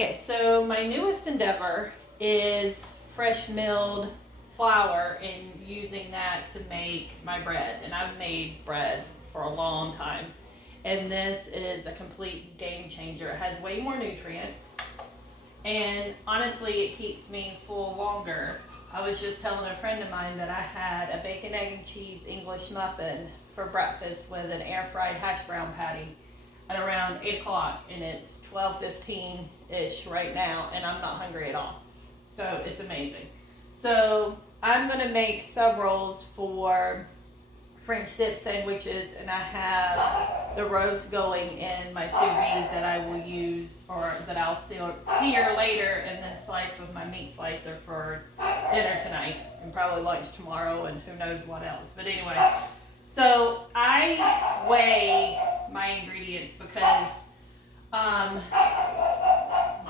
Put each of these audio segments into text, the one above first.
Okay, so my newest endeavor is fresh milled flour and using that to make my bread. And I've made bread for a long time. And this is a complete game changer. It has way more nutrients. And honestly, it keeps me full longer. I was just telling a friend of mine that I had a bacon, egg, and cheese English muffin for breakfast with an air fried hash brown patty at around 8 o'clock, and it's 12:15-ish right now, and I'm not hungry at all. So it's amazing. So I'm gonna make sub rolls for French dip sandwiches, and I have the roast going in my sous vide that I will use, or that I'll sear later and then slice with my meat slicer for dinner tonight and probably lunch tomorrow and who knows what else. But anyway, so I weigh my ingredients because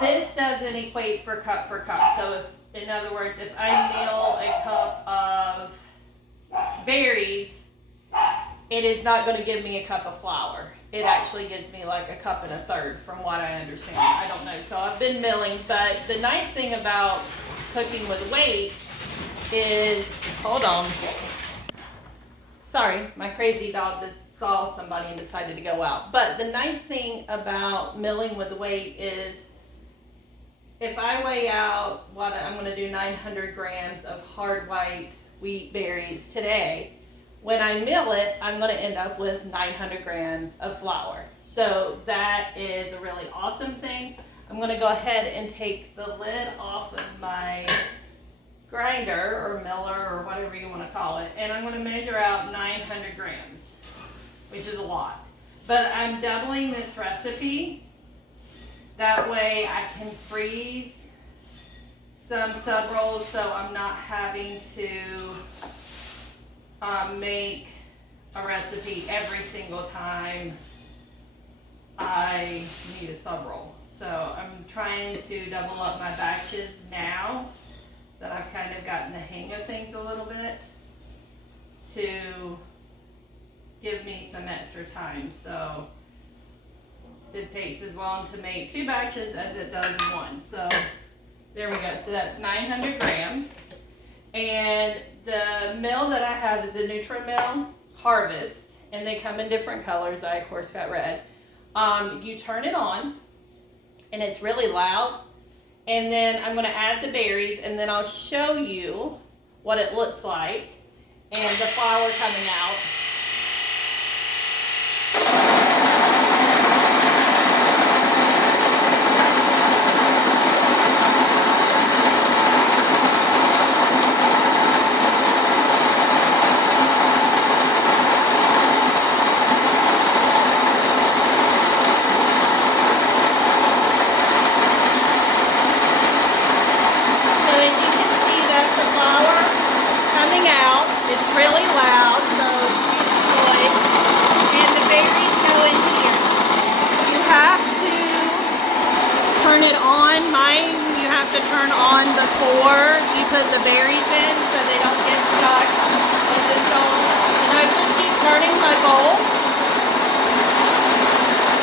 this doesn't equate for cup. So if, in other words, if I meal a cup of berries, it is not going to give me a cup of flour. It actually gives me like a cup and a third from what I understand. I don't know. So I've been milling, but the nice thing about cooking with weight is, hold on. Sorry, my crazy dog just saw somebody and decided to go out. But the nice thing about milling with weight is if I weigh out what I'm going to do 900 grams of hard white wheat berries today, when I mill it, I'm going to end up with 900 grams of flour. So that is a really awesome thing. I'm going to go ahead and take the lid off of my grinder or miller or whatever you want to call it, and I'm going to measure out 900 grams, which is a lot. But I'm doubling this recipe. That way I can freeze some sub rolls so I'm not having to make a recipe every single time I need a sub roll. So I'm trying to double up my batches now that I've kind of gotten the hang of things a little bit to give me some extra time. So it takes as long to make 2 batches as it does 1. So there we go. So that's 900 grams. And the mill that I have is a Nutri-Mill Harvest, and they come in different colors. I, of course, got red. You turn it on, and it's really loud. And then I'm going to add the berries, and then I'll show you what it looks like and the flour coming out. It's really loud, so excuse the noise. And the berries go in here. You have to turn it on. Mine, you have to turn on before you put the berries in so they don't get stuck in the stove. And I just keep turning my bowl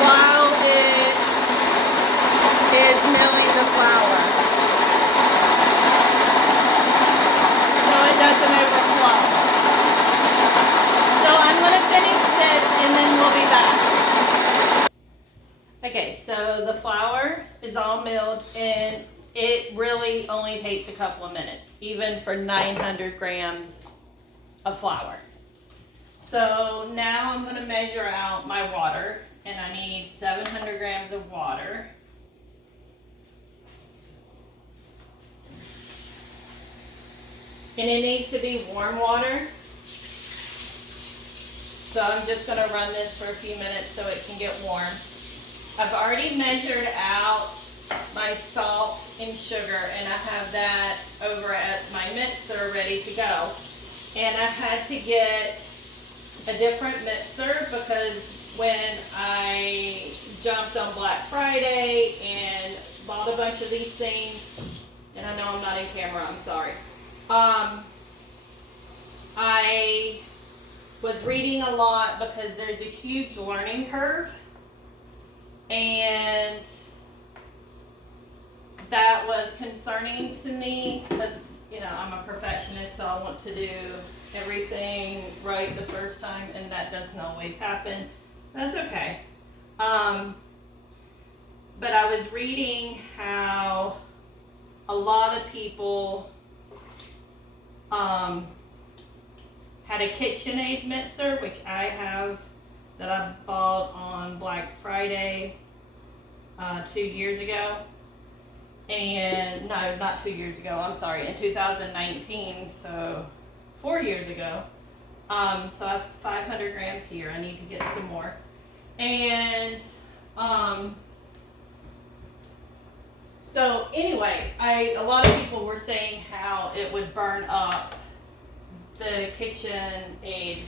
while it is milling the flour, so it doesn't overflow. So I'm going to finish this and then we'll be back. Okay, so the flour is all milled and it really only takes a couple of minutes, even for 900 grams of flour. So now I'm going to measure out my water, and I need 700 grams of water. And it needs to be warm water. So I'm just going to run this for a few minutes so it can get warm. I've already measured out my salt and sugar, and I have that over at my mixer ready to go. And I had to get a different mixer because when I jumped on Black Friday and bought a bunch of these things, and I know I'm not in camera, I'm sorry. I was reading a lot because there's a huge learning curve, and that was concerning to me because, you know, I'm a perfectionist, so I want to do everything right the first time, and that doesn't always happen. That's okay. But I was reading how a lot of people had a KitchenAid mixer, which I have, that I bought on Black Friday 2 years ago. And no, not 2 years ago, I'm sorry, in 2019, so 4 years ago. So I have 500 grams here. I need to get some more. And so anyway, a lot of people were saying how it would burn up the KitchenAid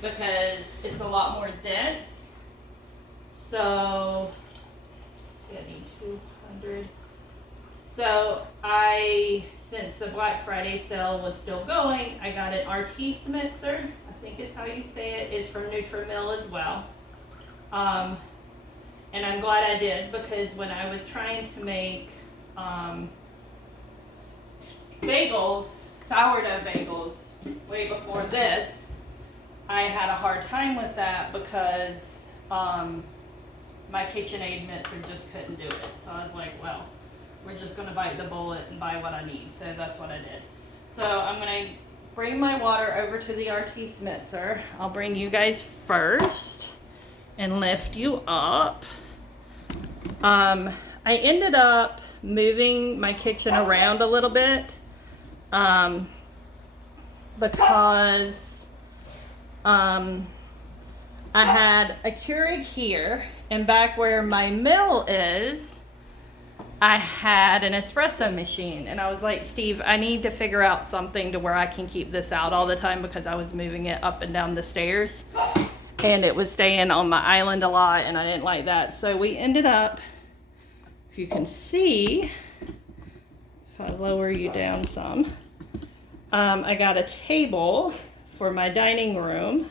because it's a lot more dense. So I need 200. So since the Black Friday sale was still going, I got an RT mixer. I think is how you say it. It's from Nutrimil as well. And I'm glad I did, because when I was trying to make bagels, sourdough bagels, way before this, I had a hard time with that because my KitchenAid mixer just couldn't do it. So I was like, well, we're just going to bite the bullet and buy what I need. So that's what I did. So I'm going to bring my water over to the RT mixer. I'll bring you guys first and lift you up. I ended up moving my kitchen around a little bit because I had a Keurig here, and back where my mill is, I had an espresso machine. And I was like, Steve, I need to figure out something to where I can keep this out all the time, because I was moving it up and down the stairs and it was staying on my island a lot, and I didn't like that. So we ended up, if you can see, if I lower you down some, I got a table for my dining room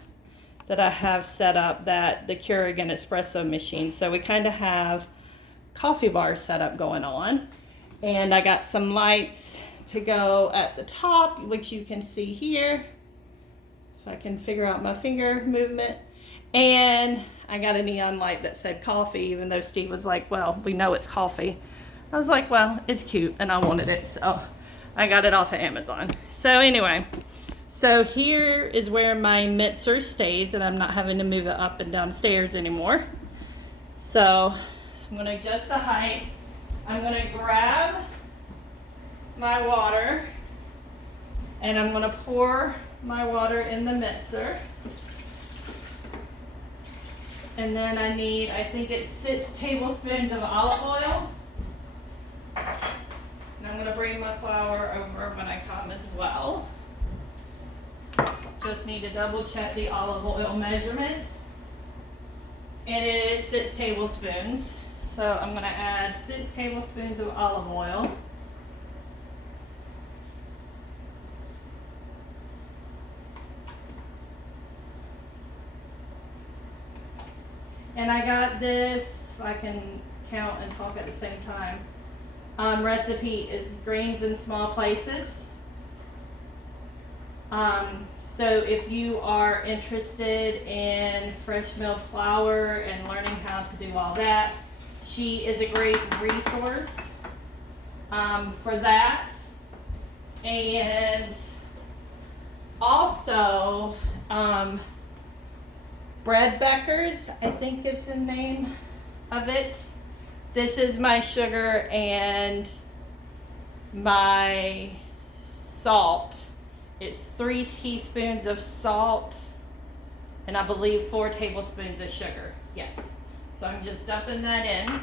that I have set up, that the Keurig and espresso machine. So we kind of have coffee bar setup going on, and I got some lights to go at the top, which you can see here, if I can figure out my finger movement. And I got a neon light that said coffee, even though Steve was like, well, we know it's coffee. I was like, well, it's cute and I wanted it, so I got it off of Amazon. So anyway, so here is where my mixer stays, and I'm not having to move it up and down stairs anymore. So I'm going to adjust the height. I'm going to grab my water, and I'm going to pour my water in the mixer. And then I need, I think it's 6 tablespoons of olive oil. And I'm going to bring my flour over when I come as well. Just need to double check the olive oil measurements. And it is 6 tablespoons. So I'm going to add 6 tablespoons of olive oil. And I got this, if I can count and talk at the same time, recipe is Grains in Small Places. So if you are interested in fresh milled flour and learning how to do all that, she is a great resource for that. And also, Bread Beckers, I think is the name of it. This is my sugar and my salt. It's 3 teaspoons of salt and I believe 4 tablespoons of sugar. Yes. So I'm just dumping that in.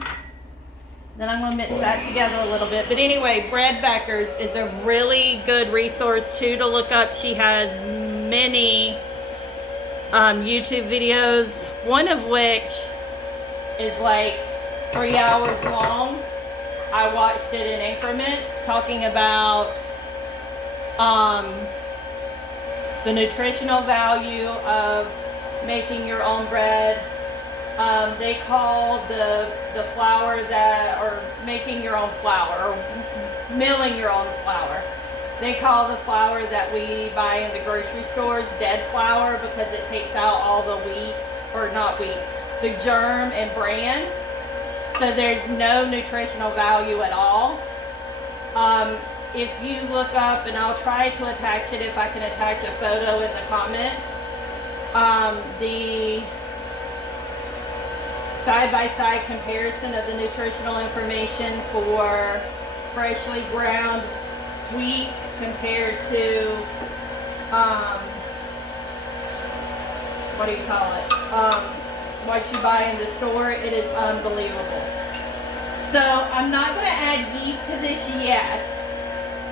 Then I'm going to mix that together a little bit. But anyway, Bread Beckers is a really good resource too to look up. She has many YouTube videos, one of which is like 3 hours long. I watched it in increments, talking about the nutritional value of making your own bread. They call the flour that, or making your own flour or milling your own flour. They call the flour that we buy in the grocery stores dead flour because it takes out all the wheat, or not wheat, the germ and bran. So there's no nutritional value at all. If you look up, and I'll try to attach it if I can attach a photo in the comments, the side-by-side comparison of the nutritional information for freshly ground wheat compared to what do you call it, what you buy in the store, it is unbelievable. So I'm not going to add yeast to this yet.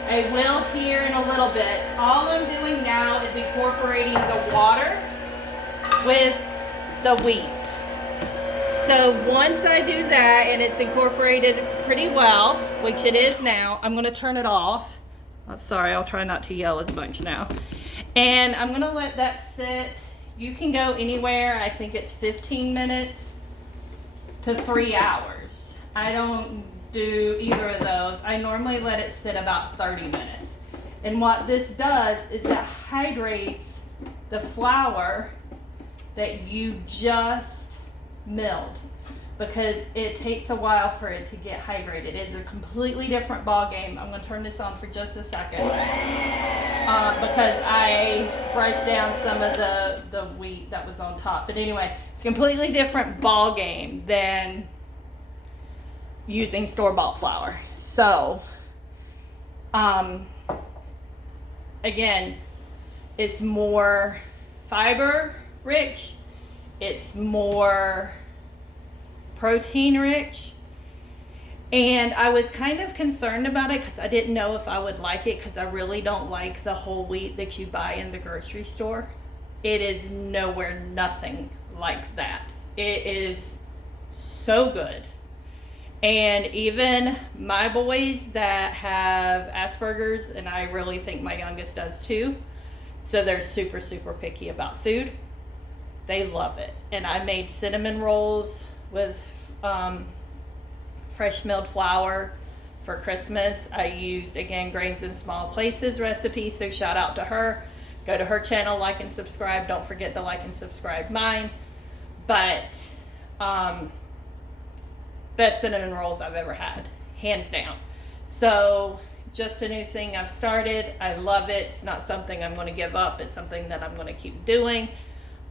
I will here in a little bit. All I'm doing now is incorporating the water with the wheat. So once I do that and it's incorporated pretty well, which it is now, I'm going to turn it off. Oh, sorry, I'll try not to yell as much now. And I'm going to let that sit. You can go anywhere. I think it's 15 minutes to 3 hours. I don't do either of those. I normally let it sit about 30 minutes. And what this does is it hydrates the flour that you just milled, because it takes a while for it to get hydrated. It's a completely different ball game. I'm going to turn this on for just a second because I brushed down some of the wheat that was on top. But anyway, it's a completely different ball game than using store-bought flour. So again, it's more fiber rich, it's more protein rich, and I was kind of concerned about it because I didn't know if I would like it, because I really don't like the whole wheat that you buy in the grocery store. It is nowhere nothing like that. It is so good. And even my boys that have Asperger's, and I really think my youngest does too, so they're super, super picky about food, they love it. And I made cinnamon rolls with fresh milled flour for Christmas. I used, again, Grains in Small Places recipe, so shout out to her. Go to her channel, like and subscribe. Don't forget to like and subscribe mine. But best cinnamon rolls I've ever had, hands down. So just a new thing I've started. I love it. It's not something I'm going to give up. It's something that I'm going to keep doing.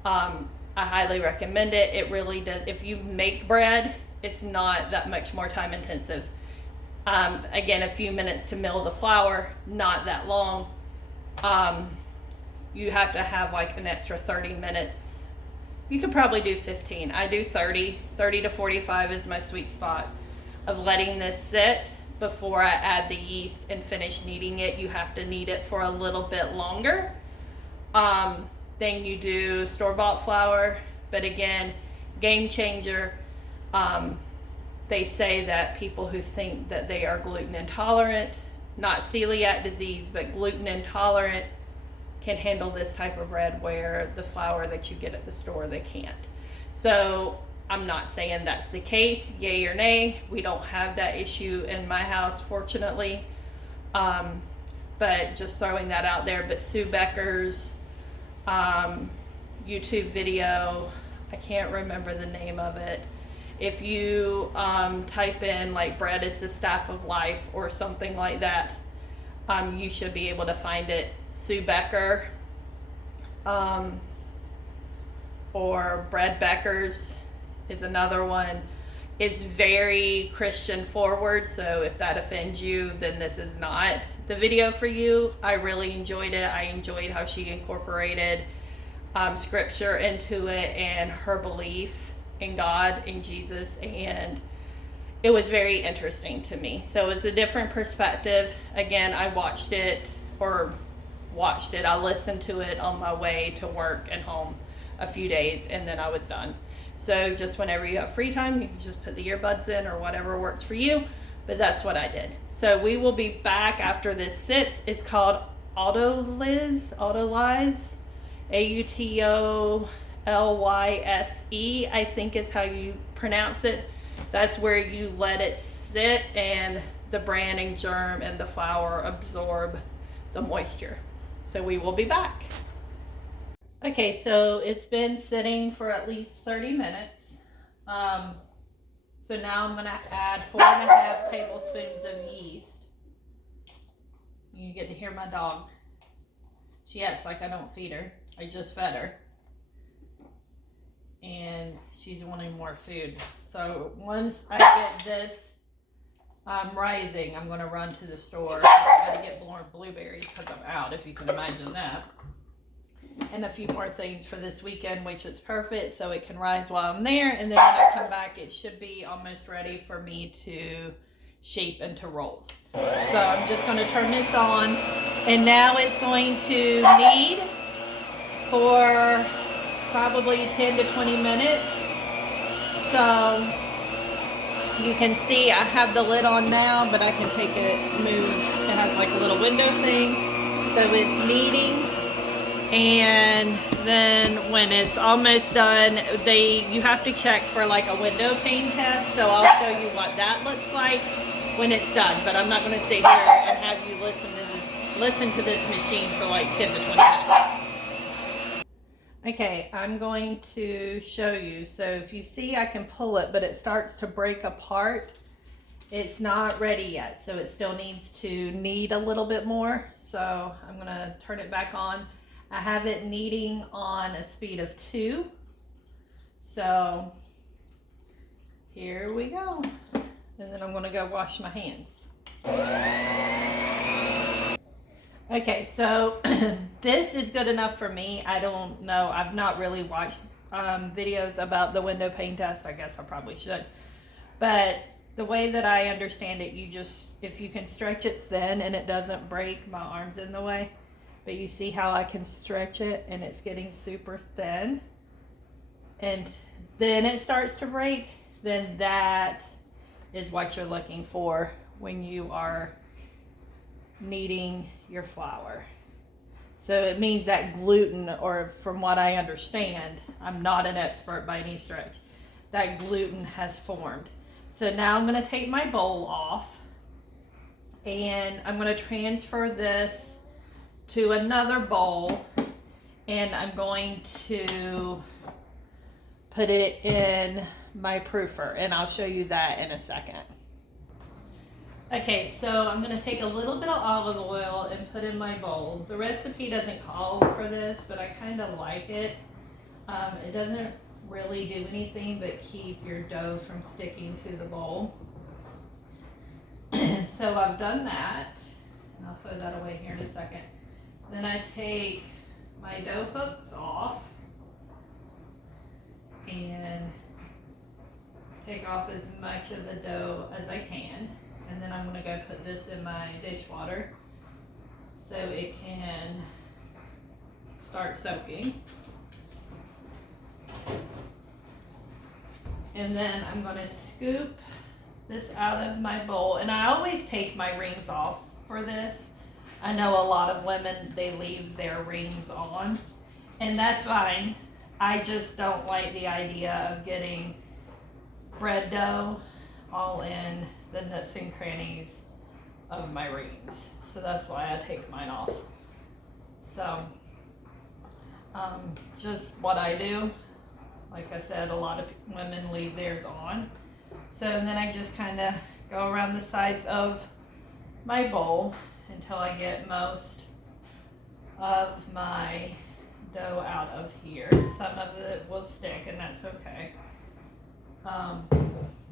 I highly recommend it. It really does. If you make bread, it's not that much more time intensive. Again, a few minutes to mill the flour, not that long. You have to have like an extra 30 minutes. You could probably do 15. I do 30 to 45 is my sweet spot of letting this sit before I add the yeast and finish kneading it. You have to knead it for a little bit longer than you do store-bought flour. But again, game changer. They say that people who think that they are gluten intolerant, not celiac disease, but gluten intolerant, can handle this type of bread, where the flour that you get at the store, they can't. So I'm not saying that's the case, yay or nay. We don't have that issue in my house, fortunately. But just throwing that out there. But Sue Becker's YouTube video, I can't remember the name of it. If you type in like bread is the staff of life or something like that, you should be able to find it. Sue Becker, or Bread Beckers is another one. It's very Christian forward, so if that offends you, then this is not the video for you. I really enjoyed it. I enjoyed how she incorporated scripture into it and her belief in God, in Jesus, and it was very interesting to me. So it's a different perspective. Again, I listened to it on my way to work and home a few days, and then I was done. So just whenever you have free time, you can just put the earbuds in or whatever works for you, but that's what I did. So we will be back after this sits. It's called Autolyse, Autolyse, I think is how you pronounce it. That's where you let it sit and the bran and germ and the flour absorb the moisture. So we will be back. Okay, so it's been sitting for at least 30 minutes. So now I'm gonna have to add 4.5 tablespoons of yeast. You get to hear my dog. She acts like I don't feed her. I just fed her. And she's wanting more food. So once I get this rising, I'm gonna run to the store. I gotta get more blueberries because I'm out, if you can imagine that. And a few more things for this weekend, which is perfect, so it can rise while I'm there. And then when I come back, it should be almost ready for me to shape into rolls. So I'm just going to turn this on, and now it's going to knead for probably 10 to 20 minutes. So you can see I have the lid on now, but I can take it, move. It has like a little window thing, so it's kneading. And then when it's almost done, you have to check for like a window pane test. So I'll show you what that looks like when it's done. But I'm not going to sit here and have you listen to this machine for like 10 to 20 minutes. Okay, I'm going to show you. So if you see, I can pull it, but it starts to break apart. It's not ready yet, so it still needs to knead a little bit more. So I'm going to turn it back on. I have it kneading on a speed of 2. So here we go. And then I'm going to go wash my hands. Okay, so this is good enough for me. I don't know. I've not really watched videos about the window pane test. I guess I probably should. But the way that I understand it, if you can stretch it thin and it doesn't break, my arm's in the way. But you see how I can stretch it and it's getting super thin, and then it starts to break, then that is what you're looking for when you are kneading your flour. So it means that gluten, or from what I understand, I'm not an expert by any stretch, that gluten has formed. So now I'm going to take my bowl off and I'm going to transfer this to another bowl, and I'm going to put it in my proofer, and I'll show you that in a second. Okay, so I'm going to take a little bit of olive oil and put in my bowl. The recipe doesn't call for this, but I kind of like it. It doesn't really do anything but keep your dough from sticking to the bowl. So I've done that, and I'll throw that away here in a second. Then I take my dough hooks off and take off as much of the dough as I can. And then I'm going to go put this in my dishwater so it can start soaking. And then I'm going to scoop this out of my bowl. And I always take my rings off for this. I know a lot of women, they leave their rings on, and that's fine. I just don't like the idea of getting bread dough all in the nooks and crannies of my rings. So that's why I take mine off. So just what I do. Like I said, a lot of women leave theirs on. So then I just kind of go around the sides of my bowl until I get most of my dough out of here. Some of it will stick, and that's okay.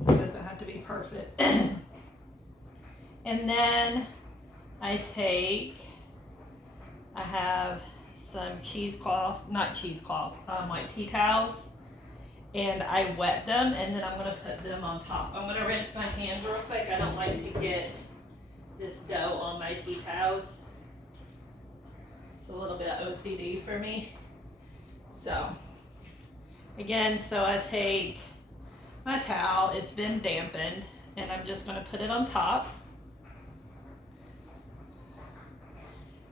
It doesn't have to be perfect. And then I have some like tea towels, and I wet them, and then I'm going to put them on top. I'm going to rinse my hands real quick. I don't like to get this dough on my tea towels. It's a little bit OCD for me. So again, I take my towel, it's been dampened, and I'm just going to put it on top.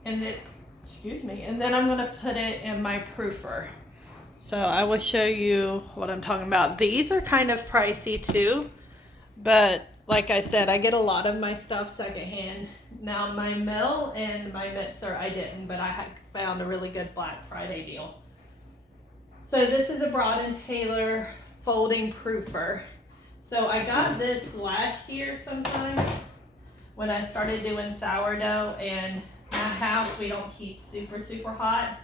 And then I'm going to put it in my proofer. So I will show you what I'm talking about. These are kind of pricey too, but like I said, I get a lot of my stuff secondhand. Now my mill and my mixer I didn't, but I had found a really good Black Friday deal. So this is a Broad & Taylor folding proofer. So I got this last year sometime when I started doing sourdough, and my house, we don't keep super hot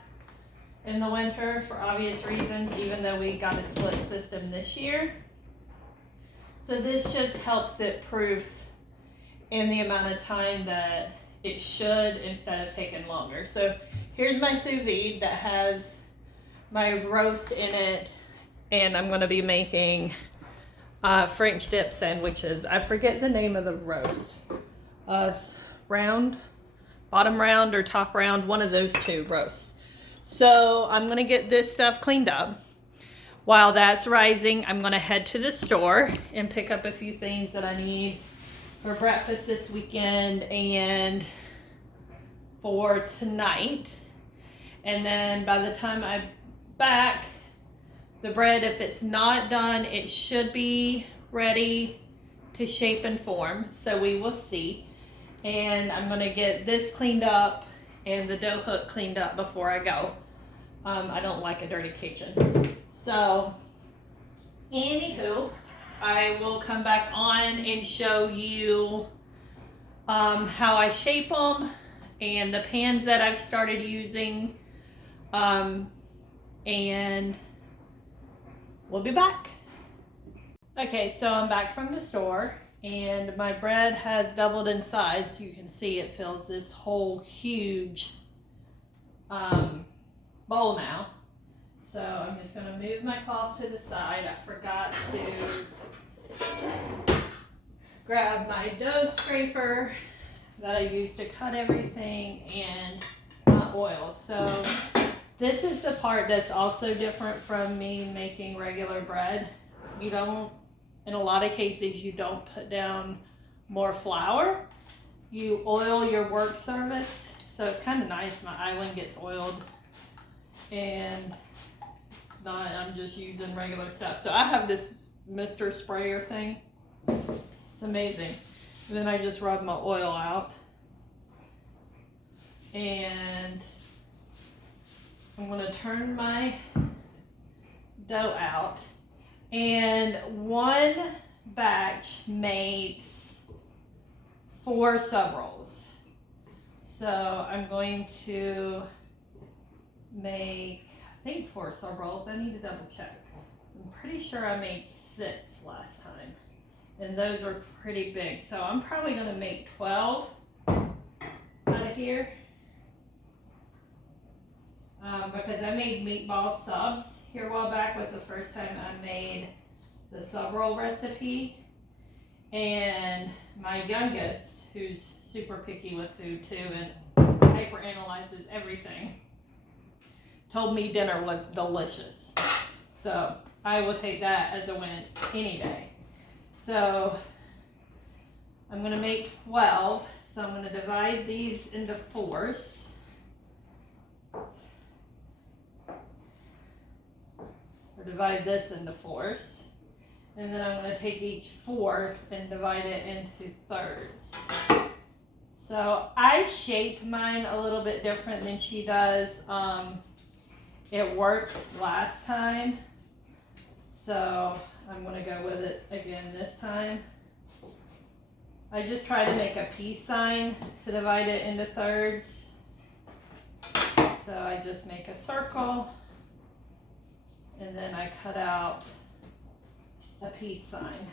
in the winter for obvious reasons, even though we got a split system this year. So this just helps it proof in the amount of time that it should instead of taking longer. So here's my sous vide that has my roast in it, and I'm gonna be making French dip sandwiches. I forget the name of the roast. Round, bottom round or top round, one of those two roasts. So I'm gonna get this stuff cleaned up. While that's rising, I'm gonna head to the store and pick up a few things that I need for breakfast this weekend and for tonight. And then by the time I'm back, the bread, if it's not done, it should be ready to shape and form. So we will see. And I'm gonna get this cleaned up and the dough hook cleaned up before I go. I don't like a dirty kitchen. So, anywho, I will come back on and show you how I shape them and the pans that I've started using. And we'll be back. Okay, so I'm back from the store and my bread has doubled in size. You can see it fills this whole huge bowl now. So I'm just going to move my cloth to the side. I forgot to grab my dough scraper that I use to cut everything and my oil. So this is the part that's also different from me making regular bread. You don't, in a lot of cases, you don't put down more flour. You oil your work surface. So it's kind of nice. My island gets oiled and I'm just using regular stuff. So I have this Mr. Sprayer thing. It's amazing. And then I just rub my oil out. And I'm going to turn my dough out. And one batch makes 4 sub rolls. So I'm going to make, I think 4 sub rolls. I need to double check. I'm pretty sure I made 6 last time, and those were pretty big. So I'm probably going to make 12 out of here because I made meatball subs here a while back. Was the first time I made the sub roll recipe, and my youngest, who's super picky with food too and hyper analyzes everything, told me dinner was delicious. So I will take that as a win any day. So I'm going to make 12. So I'm going to divide these into 4s. Or divide this into 4s. And then I'm going to take each 4th and divide it into 3rds. So I shaped mine a little bit different than she does. It worked last time, so I'm going to go with it again this time. I just try to make a peace sign to divide it into 3rds. So I just make a circle, and then I cut out a peace sign.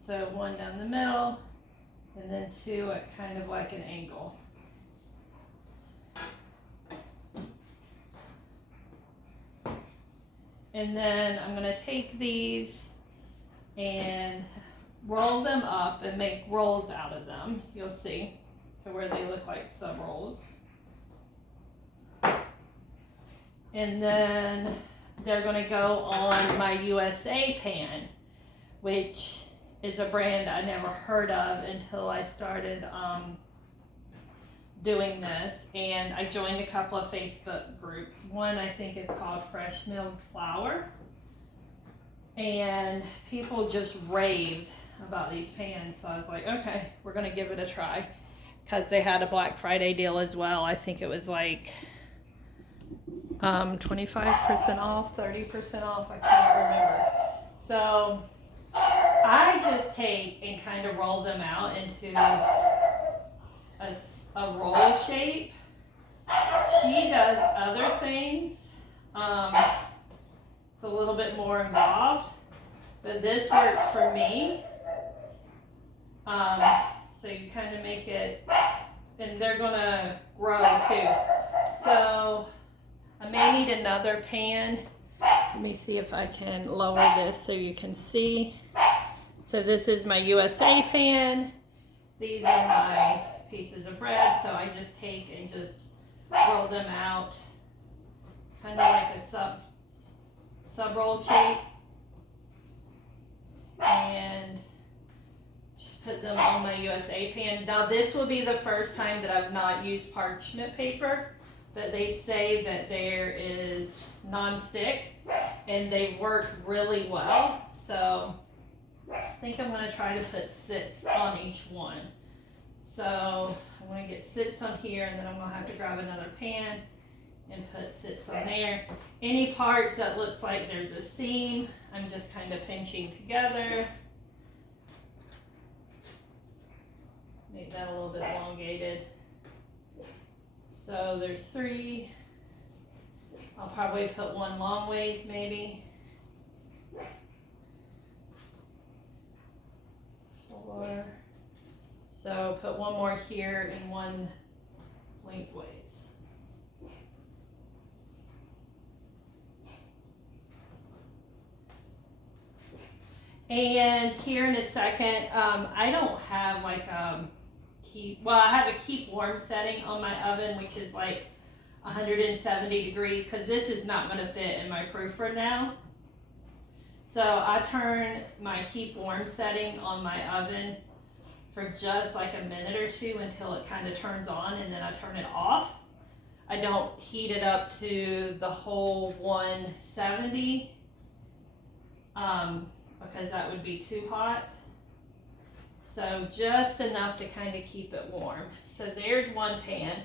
So 1 down the middle, and then 2 at kind of like an angle. And then I'm going to take these and roll them up and make rolls out of them. You'll see, to where they look like sub rolls. And then they're going to go on my USA pan, which is a brand I never heard of until I started doing this. And I joined a couple of Facebook groups. One I think is called Fresh Milled Flour, and people just raved about these pans, so I was like, okay, we're gonna give it a try, because they had a Black Friday deal as well. I think it was like 25% off, 30% off, I can't remember. So I just take and kind of roll them out into a roll shape. She does other things. It's a little bit more involved, but this works for me. So you kind of make it, and they're gonna grow too. So I may need another pan. Let me see if I can lower this so you can see. So this is my USA pan. These are my pieces of bread. So I just take and just roll them out, kind of like a sub roll shape, and just put them on my USA pan. Now this will be the first time that I've not used parchment paper, but they say that there is non-stick and they've worked really well. So I think I'm going to try to put 6 on each one. So I'm going to get 6 on here, and then I'm going to have to grab another pan and put 6 on there. Any parts that looks like there's a seam, I'm just kind of pinching together. Make that a little bit elongated. So there's 3. I'll probably put 1 long ways maybe. 4. So put 1 more here and 1 lengthways. And here in a second, I don't have like I have a keep warm setting on my oven, which is like 170 degrees, because this is not going to fit in my proofer now. So I turn my keep warm setting on my oven for just like a minute or 2 until it kind of turns on, and then I turn it off. I don't heat it up to the whole 170 because that would be too hot. So just enough to kind of keep it warm. So there's 1 pan.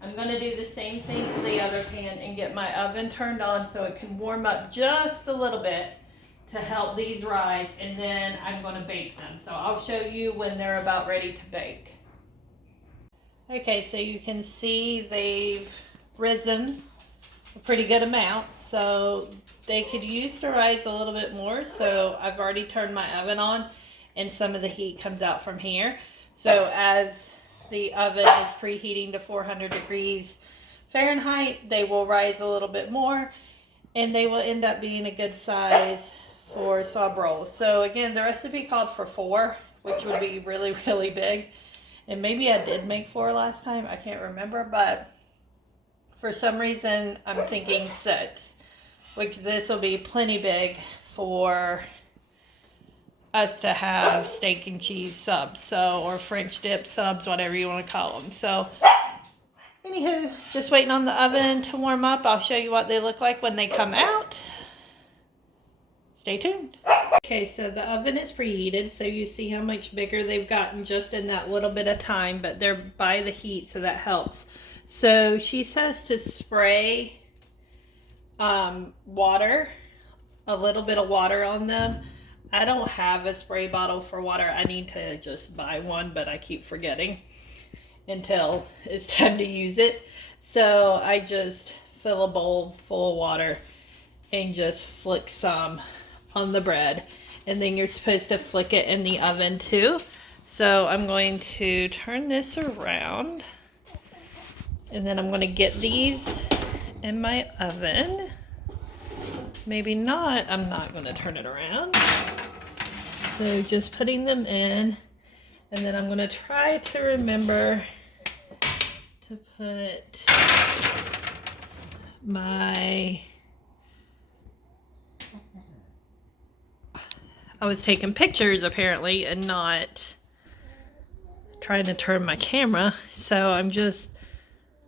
I'm going to do the same thing with the other pan and get my oven turned on so it can warm up just a little bit to help these rise, and then I'm going to bake them. So I'll show you when they're about ready to bake. Okay, so you can see they've risen a pretty good amount, so they could use to rise a little bit more. So I've already turned my oven on, and some of the heat comes out from here. So as the oven is preheating to 400 degrees Fahrenheit, they will rise a little bit more, and they will end up being a good size for sub rolls. So again, the recipe called for 4, which would be really, really big. And maybe I did make 4 last time, I can't remember, but for some reason I'm thinking 6, which this will be plenty big for us to have steak and cheese subs, so, or French dip subs, whatever you want to call them. So anywho, just waiting on the oven to warm up. I'll show you what they look like when they come out. Stay tuned. Okay, so the oven is preheated, so you see how much bigger they've gotten just in that little bit of time, but they're by the heat, so that helps. So she says to spray water, a little bit of water on them. I don't have a spray bottle for water. I need to just buy one, but I keep forgetting until it's time to use it. So I just fill a bowl full of water and just flick some on the bread, and then you're supposed to flick it in the oven too. So I'm going to turn this around, and then I'm going to get these in my oven. Maybe not. I'm not going to turn it around. So just putting them in, and then I'm going to try to remember to put my, I was taking pictures apparently and not trying to turn my camera, so I'm just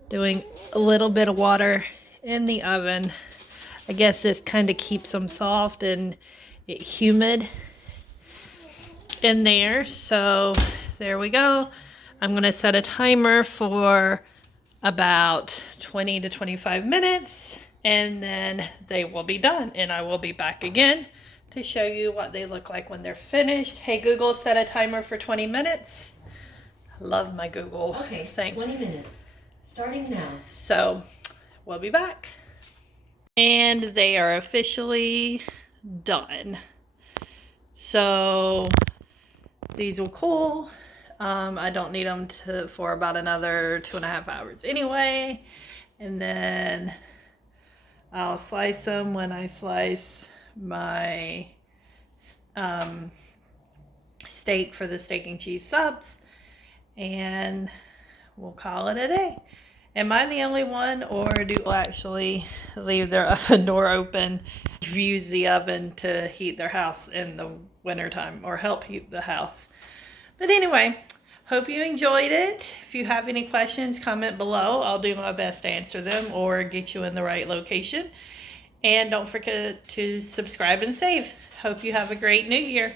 doing a little bit of water in the oven. I guess this kind of keeps them soft and humid. in there. So there we go. I'm going to set a timer for about 20 to 25 minutes, and then they will be done, and I will be back again to show you what they look like when they're finished. Hey Google, set a timer for 20 minutes. I love my Google thing. 20 minutes starting now. So we'll be back, and they are officially done. So these will cool. I don't need them for about another 2.5 hours anyway. And then I'll slice them when I slice my steak for the steak and cheese subs. And we'll call it a day. Am I the only one, or do people actually leave their oven door open, use the oven to heat their house in the wintertime or help heat the house? But anyway, hope you enjoyed it. If you have any questions, comment below. I'll do my best to answer them or get you in the right location. And don't forget to subscribe and save. Hope you have a great new year.